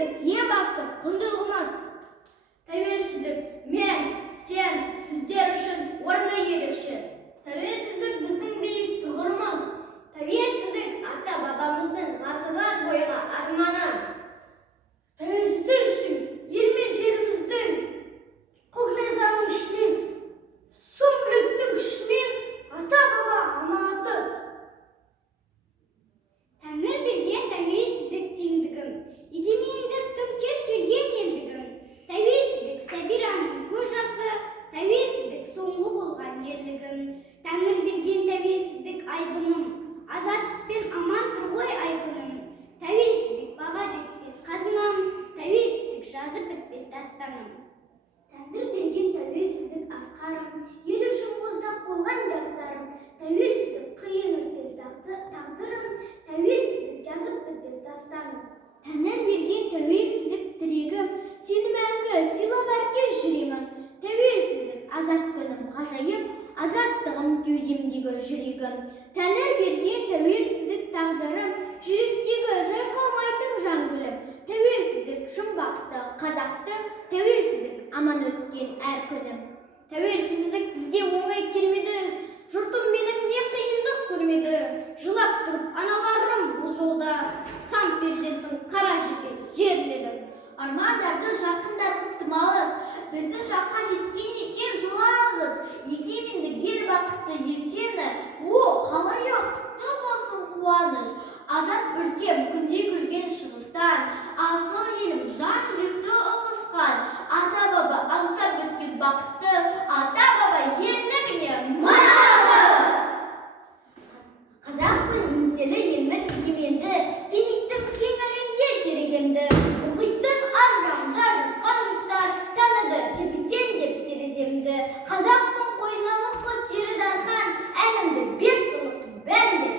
Тәуелсіздік ең басты құндылығымыз. Тәуелсіздік мен, сен, сіздер үшін орны ерекше. Тәуелсіздік біздің биік тұғырымыз. Тәуелсіздік ата-бабамыздың ғасырлар бойғы арманы. Тәуелсіздік үшін ел мен жеріміздің көкназаның күшімен, сұм білектің күшімен ата-баба аманаты. Тәңір берген тәуелсіздік теңдігім, егемендіктің кеш келген елдігім. Тәуелсіздік Сәбираның көз жасы, тәуелсіздік соңғы болған ерлігім. Тәңір берген тәуелсіздік айбыным, азаттық пен аман тұр ғой ай күнім. Тәуелсіздік баға жетпес қазынам, тәуелсіздік жазып бітпес дастаным. Тәңір берген тәуелсіздік асқарым, ел үшін боздақ болған жастарым. Тәуелсіздік қиын өтпес тағдырым, тәуелсіздік жазып бітпес дастаным. Тәңір берген тәуелсіздік тірегім, сені мәңгі сыйлап әркез жүремін. Тәуелсіздік азат күнім ғажайып, азаттығым кеудемдегі жүрегім. Тәңір берген тәуелсіздік тағдырым, жүректегі жайқалмайтын жан гүлім. Тәуелсіздік жұмбақты қазақтың, тәуелсіздік аман өткен әр күнім. Тәуелсіздік бізге оңай келмеді, жұртым менің не қиындық көрмеді. Жылап тұрып аналарым бұл жолда, сан перзенттің қара жерге жерледі. Армандарды жақындатып тым алыс, біздің жаққа жеткен екен жылы ағыз. Егемендік ел бақытты ертеңі, о, қалайық құтты болсын қуаныш. Азат өлкем күнде күлген шығыстан, асыл елім жан жүректі ұғысқан. Ата-баба аңсап өткен бақытты, ата-баба ерлігіне мың алғыс. Қазақпын еңселі елмін егеменді, кенеттім кең әлемге керегемді. Мұхиттың ар жағында жатқан жұрттар таныды тепе-тең деп тереземді. Қазақпын қойнауы құт тері дархан, әлемді бес құрлықтың бәрінде.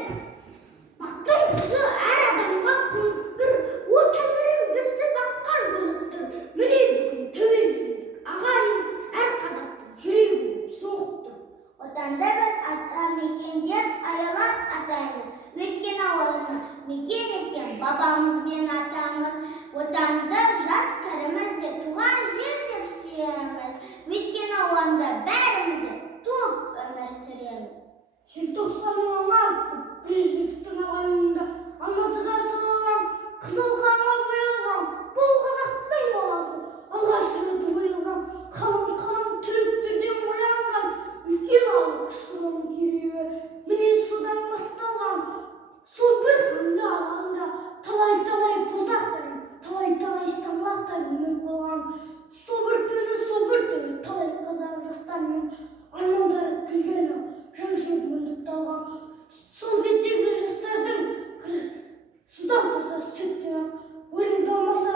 Бақтың тұсы әр адамға қонып бір, о тәңірім бізді баққа жолықтыр. Міне бүгін тәуелсіздік ағайын, әр қазақтың жүрегі соғып тұр. Отанды біз ата мекен деп аялап атаймыз. Өткен ауылны мекен еткен бабамыз бен атамыз. Отанды жас кәрімізде туған жер деп сүйеміз. Өткен ауылда бәрімізде туып өмір сүреміз. Желтоқсанның аңғарысы Брежневтің алаңында, Алматыда сұлылған, қызыл қанға боялған, бұл қазақтың баласы. Алғаш рет ойылған, қалың түлектерден оянған, үлкен алып кісінің кереуі, міне содан басталған. Сол бір қанды алаңда талай бозақтар, талай саңлақтар өмір болған. Сол бір түні талай қазақ жастарының армандары күлгені, жаңшылып мүлдіп талған. Сол кездегі жастардың судан тұрса сүттен ақ, орындалмаса